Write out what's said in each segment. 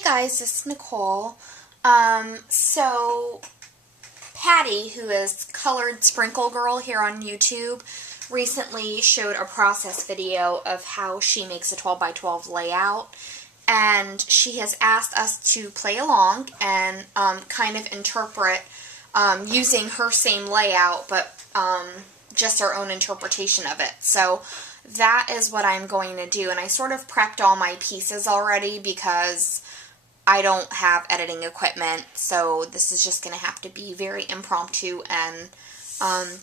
Hey guys, this is Nicole. So Patti, who is Coloredsprinklegirl here on YouTube, recently showed a process video of how she makes a 12 by 12 layout, and she has asked us to play along and kind of interpret using her same layout, but just our own interpretation of it. So that is what I'm going to do, and I sort of prepped all my pieces already because I don't have editing equipment, so this is just going to have to be very impromptu and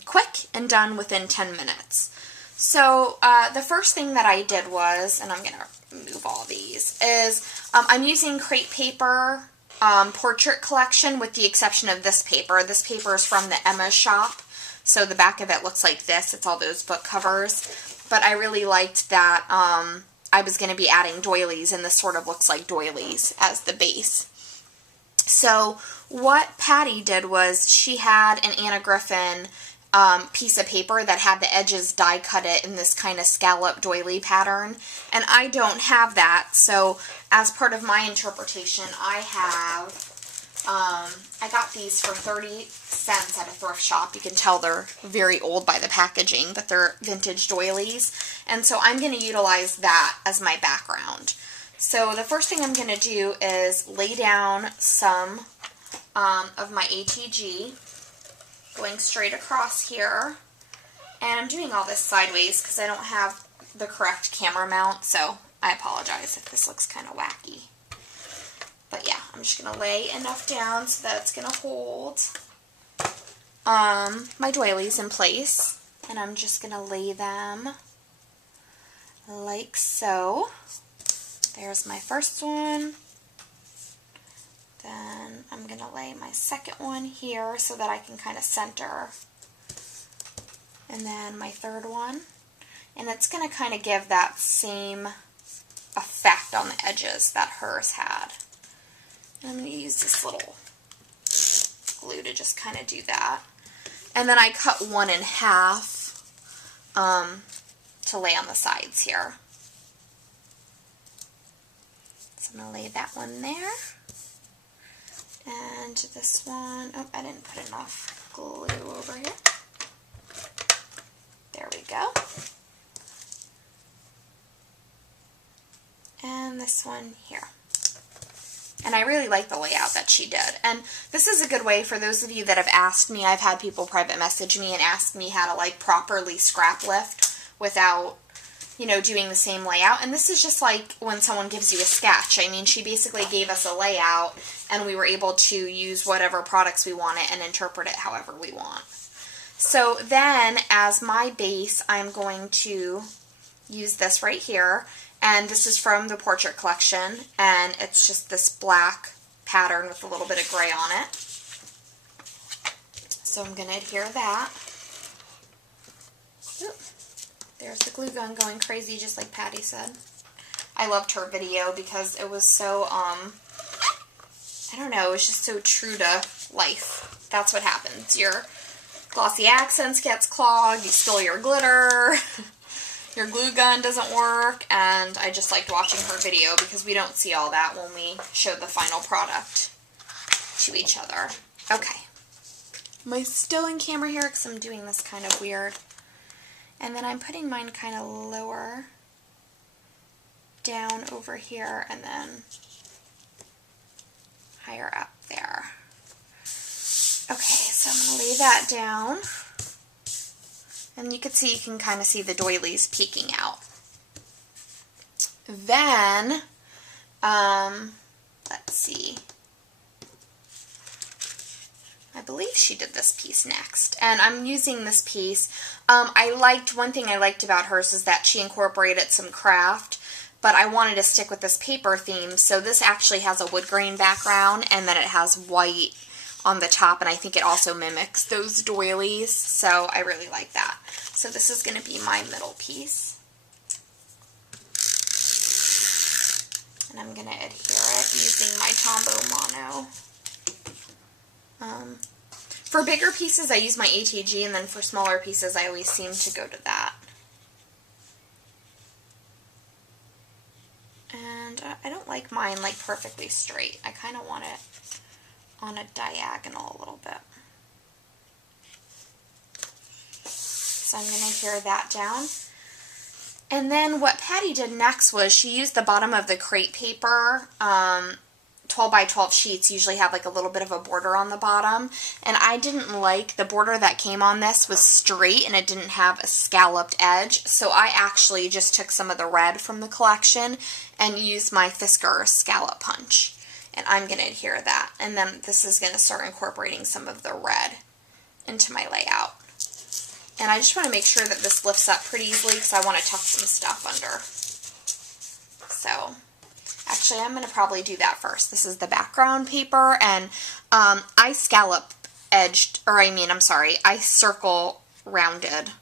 quick and done within 10 minutes. So the first thing that I did was, and I'm going to move all these, is I'm using crepe paper portrait collection with the exception of this paper. This paper is from the Emma shop, so the back of it looks like this. It's all those book covers. But I really liked that I was going to be adding doilies, and this sort of looks like doilies as the base. So what Patti did was she had an Anna Griffin piece of paper that had the edges die cut it in this kind of scallop doily pattern, and I don't have that. So as part of my interpretation, I have I got these for 30 cents at a thrift shop. You can tell they're very old by the packaging, but they're vintage doilies. And so I'm going to utilize that as my background. So the first thing I'm going to do is lay down some of my ATG, going straight across here. And I'm doing all this sideways because I don't have the correct camera mount, so I apologize if this looks kind of wacky. But yeah, I'm just going to lay enough down so that it's going to hold my doilies in place. And I'm just going to lay them like so. There's my first one. Then I'm going to lay my second one here so that I can kind of center. And then my third one. And it's going to kind of give that same effect on the edges that hers had. I'm going to use this little glue to just kind of do that. And then I cut one in half to lay on the sides here. So I'm going to lay that one there. And this one, oh, I didn't put enough glue over here. There we go. And this one here. And I really like the layout that she did. And this is a good way for those of you that have asked me. I've had people private message me and ask me how to like properly scrap lift without, you know, doing the same layout. And this is just like when someone gives you a sketch. I mean, she basically gave us a layout and we were able to use whatever products we wanted and interpret it however we want. So then as my base, I'm going to use this right here. And this is from the Portrait Collection, and it's just this black pattern with a little bit of gray on it. So I'm going to adhere that. Oop. There's the glue gun going crazy, just like Patti said. I loved her video because it was so, I don't know, it was just so true to life. That's what happens. Your glossy accents gets clogged, you spill your glitter. Your glue gun doesn't work, and I just liked watching her video because we don't see all that when we show the final product to each other. Okay. Am I still in camera here because I'm doing this kind of weird? And then I'm putting mine kind of lower down over here and then higher up there. Okay, so I'm going to lay that down. And you can kind of see the doilies peeking out. Then, let's see. I believe she did this piece next. And I'm using this piece. One thing I liked about hers is that she incorporated some craft, but I wanted to stick with this paper theme. So this actually has a wood grain background, and then it has white on the top, and I think it also mimics those doilies, so I really like that. So this is going to be my middle piece. And I'm going to adhere it using my Tombow Mono. For bigger pieces I use my ATG, and then for smaller pieces I always seem to go to that. And And I don't like mine like perfectly straight. I kind of want it on a diagonal a little bit. So I'm going to tear that down. And then what Patti did next was she used the bottom of the crepe paper. 12 by 12 sheets usually have like a little bit of a border on the bottom. And I didn't like the border that came on this was straight and it didn't have a scalloped edge. So I actually just took some of the red from the collection and used my Fisker scallop punch. And I'm going to adhere that. And then this is going to start incorporating some of the red into my layout. And I just want to make sure that this lifts up pretty easily because I want to tuck some stuff under. So, actually I'm going to probably do that first. This is the background paper, and I circle rounded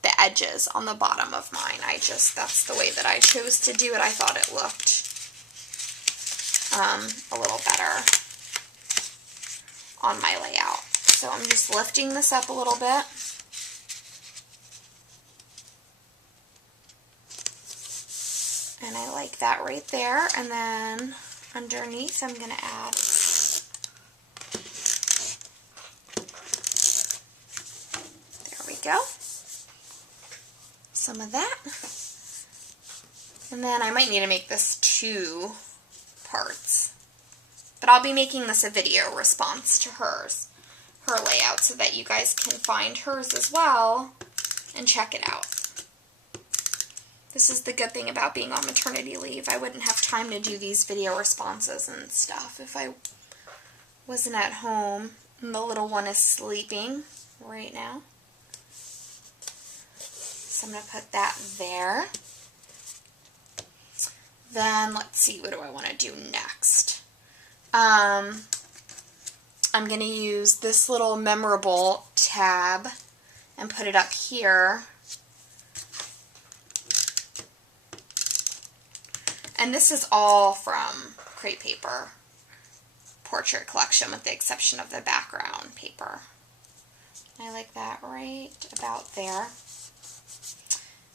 the edges on the bottom of mine. That's the way that I chose to do it. I thought it looked a little better on my layout. So I'm just lifting this up a little bit. And I like that right there. And then underneath I'm going to add there we go. Some of that. And then I might need to make this 2 parts. But I'll be making this a video response to her layout so that you guys can find hers as well and check it out. This is the good thing about being on maternity leave. I wouldn't have time to do these video responses and stuff if I wasn't at home. And the little one is sleeping right now. So I'm going to put that there. Then let's see, what do I want to do next? I'm going to use this little memorable tab and put it up here. And this is all from Crepe Paper Portrait Collection with the exception of the background paper. I like that right about there.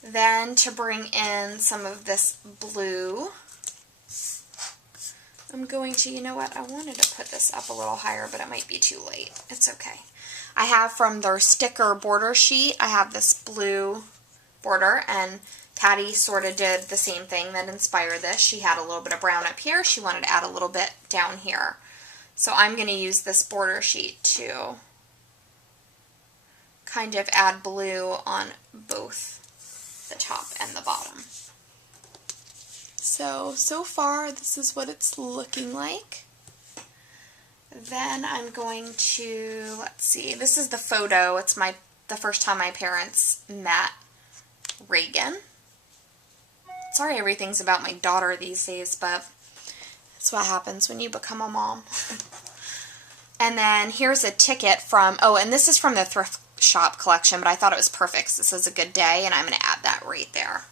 Then to bring in some of this blue, I'm going to, you know what, I wanted to put this up a little higher, but it might be too late. It's okay. I have from their sticker border sheet, I have this blue border, and Patti sort of did the same thing that inspired this. She had a little bit of brown up here. She wanted to add a little bit down here. So I'm going to use this border sheet to kind of add blue on both the top and the bottom. So far this is what it's looking like. Then I'm going to, let's see, this is the photo. It's the first time my parents met Reagan. Sorry everything's about my daughter these days, but that's what happens when you become a mom. And then here's a ticket from, oh, and this is from the thrift shop collection, but I thought it was perfect. This is a good day, and I'm going to add that right there.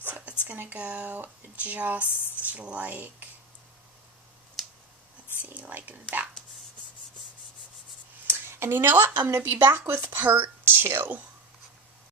So it's going to go just like, let's see, like that. And you know what? I'm going to be back with part 2.